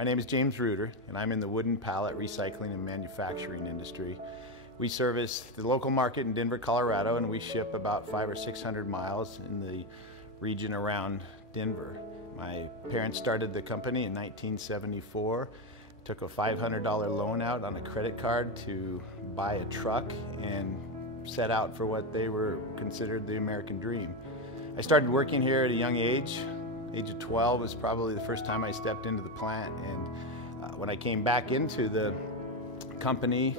My name is James Ruder, and I'm in the wooden pallet recycling and manufacturing industry. We service the local market in Denver, Colorado, and we ship about 500 or 600 miles in the region around Denver. My parents started the company in 1974, took a $500 loan out on a credit card to buy a truck and set out for what they were considered the American dream. I started working here at a young age. Age of 12 was probably the first time I stepped into the plant, and when I came back into the company,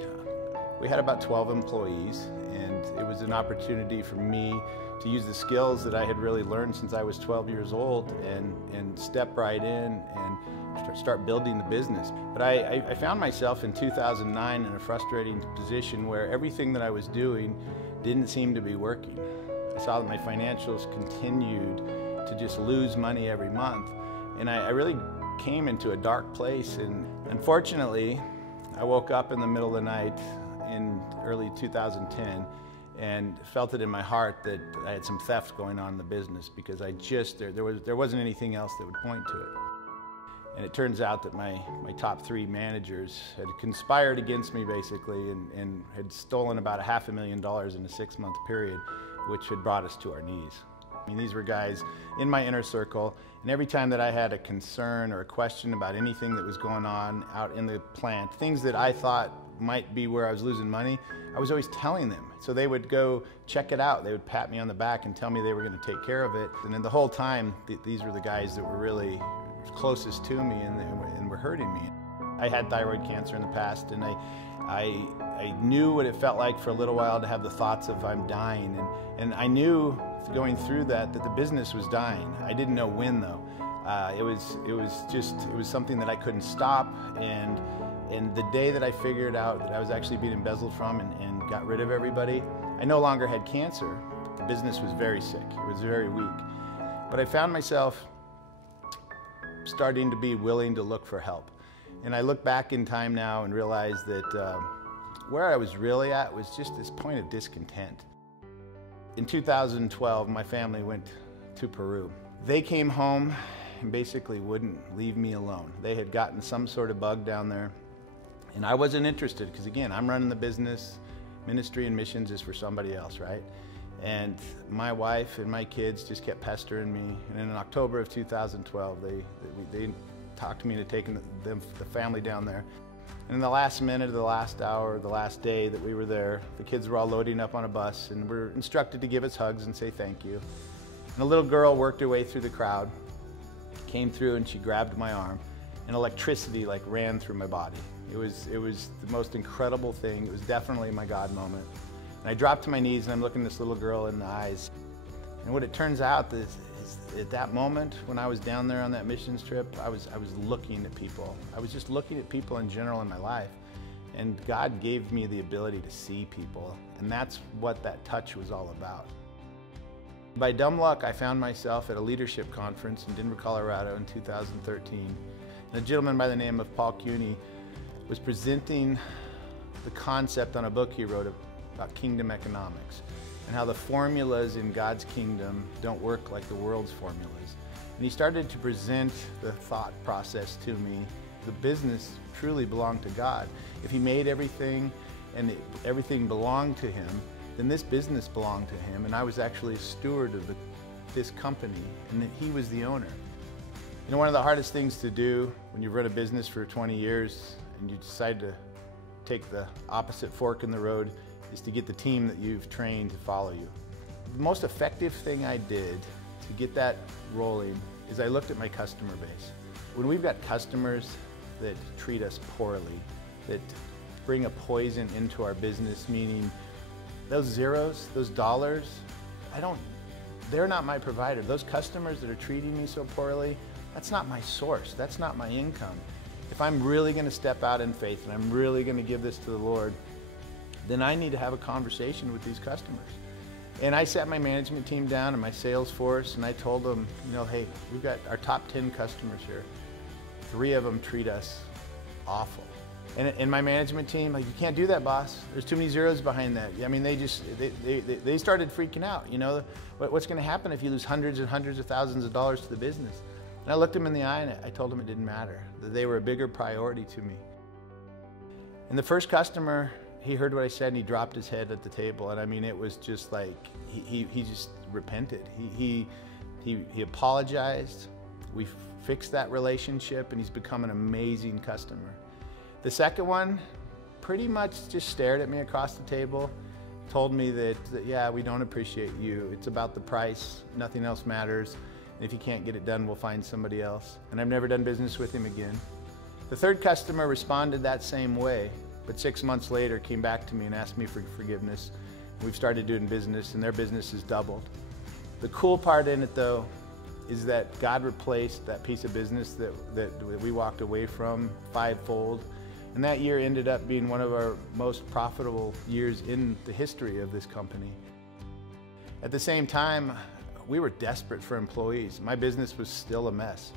we had about 12 employees, and it was an opportunity for me to use the skills that I had really learned since I was 12 years old and step right in and start building the business. But I found myself in 2009 in a frustrating position where everything that I was doing didn't seem to be working. I saw that my financials continued to just lose money every month, and I really came into a dark place. And unfortunately, I woke up in the middle of the night in early 2010 and felt it in my heart that I had some theft going on in the business, because there wasn't anything else that would point to it. And it turns out that my top 3 managers had conspired against me basically and had stolen about $500,000 in a 6-month period, which had brought us to our knees. I mean, these were guys in my inner circle, and every time that I had a concern or a question about anything that was going on out in the plant, things that I thought might be where I was losing money, I was always telling them. So they would go check it out. They would pat me on the back and tell me they were going to take care of it. And then the whole time, these were the guys that were really closest to me and were hurting me. I had thyroid cancer in the past, and I knew what it felt like for a little while to have the thoughts of I'm dying, and I knew going through that the business was dying. I didn't know when though. It was something that I couldn't stop, and the day that I figured out that I was actually being embezzled from and got rid of everybody, I no longer had cancer. The business was very sick. It was very weak. But I found myself starting to be willing to look for help. And I look back in time now and realize that where I was really at was just this point of discontent. In 2012, my family went to Peru. They came home and basically wouldn't leave me alone. They had gotten some sort of bug down there, and I wasn't interested, because again, I'm running the business. Ministry and missions is for somebody else, right? And my wife and my kids just kept pestering me, and in October of 2012, they talked me into taking the family down there. And in the last minute of the last hour, the last day that we were there, the kids were all loading up on a bus and were instructed to give us hugs and say thank you. And a little girl worked her way through the crowd, came through, and she grabbed my arm, and electricity like ran through my body. It was the most incredible thing. It was definitely my God moment. And I dropped to my knees and I'm looking this little girl in the eyes. And what it turns out is at that moment when I was down there on that missions trip, I was looking at people. I was just looking at people in general in my life. And God gave me the ability to see people. And that's what that touch was all about. By dumb luck, I found myself at a leadership conference in Denver, Colorado in 2013. And a gentleman by the name of Paul Cuny was presenting the concept on a book he wrote about kingdom economics, and how the formulas in God's kingdom don't work like the world's formulas. And he started to present the thought process to me. The business truly belonged to God. If he made everything and everything belonged to him, then this business belonged to him, and I was actually a steward of this company, and that he was the owner. You know, one of the hardest things to do when you've run a business for 20 years and you decide to take the opposite fork in the road is to get the team that you've trained to follow you. The most effective thing I did to get that rolling is I looked at my customer base. When we've got customers that treat us poorly, that bring a poison into our business, meaning those zeros, those dollars, they're not my provider. Those customers that are treating me so poorly, that's not my source, that's not my income. If I'm really going to step out in faith and I'm really going to give this to the Lord, then I need to have a conversation with these customers. And I sat my management team down and my sales force, and I told them, you know, hey, we've got our top 10 customers here. 3 of them treat us awful. And my management team, like, you can't do that, boss. There's too many zeros behind that. I mean, they started freaking out, you know. What's going to happen if you lose hundreds and hundreds of thousands of dollars to the business? And And I looked him in the eye and I told him it didn't matter, that they were a bigger priority to me. And the first customer, he heard what I said and he dropped his head at the table. And I mean, it was just like, he just repented. He apologized. We fixed that relationship and he's become an amazing customer. The second one pretty much just stared at me across the table, told me that yeah, we don't appreciate you. It's about the price, nothing else matters. And if you can't get it done, we'll find somebody else. And I've never done business with him again. The third customer responded that same way, but 6 months later came back to me and asked me for forgiveness. We've started doing business and their business has doubled. The cool part in it though is that God replaced that piece of business that we walked away from fivefold. And that year ended up being one of our most profitable years in the history of this company. At the same time, we were desperate for employees. My business was still a mess.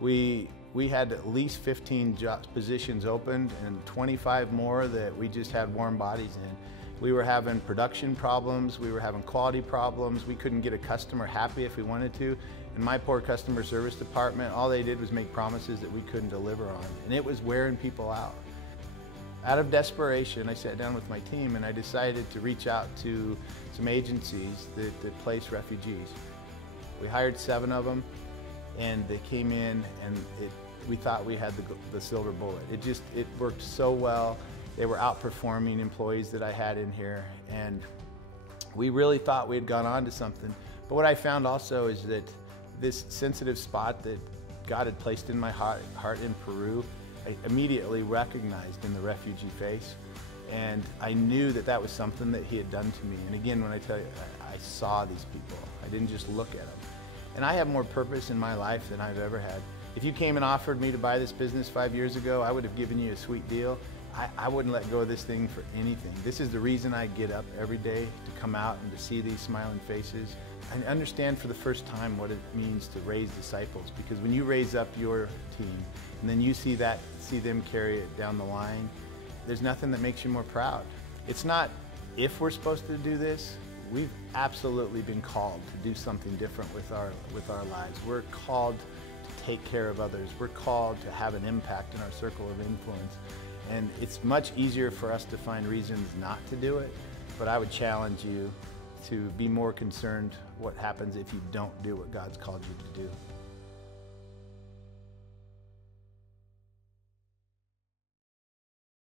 We had at least 15 positions opened and 25 more that we just had warm bodies in. We were having production problems, we were having quality problems, we couldn't get a customer happy if we wanted to. And my poor customer service department, all they did was make promises that we couldn't deliver on. And it was wearing people out. Out of desperation, I sat down with my team and I decided to reach out to some agencies that place refugees. We hired 7 of them and they came in and we thought we had the silver bullet. It worked so well. They were outperforming employees that I had in here and we really thought we had gone on to something. But what I found also is that this sensitive spot that God had placed in my heart in Peru, I immediately recognized in the refugee face. And I knew that that was something that he had done to me. And again, when I tell you, I saw these people. I didn't just look at them. And I have more purpose in my life than I've ever had. If you came and offered me to buy this business 5 years ago, I would have given you a sweet deal. I wouldn't let go of this thing for anything. This is the reason I get up every day, to come out and to see these smiling faces. I understand for the first time what it means to raise disciples, because when you raise up your team and then you see them carry it down the line, there's nothing that makes you more proud. It's not if we're supposed to do this. We've absolutely been called to do something different with our lives. We're called to take care of others. We're called to have an impact in our circle of influence. And it's much easier for us to find reasons not to do it, but I would challenge you to be more concerned what happens if you don't do what God's called you to do.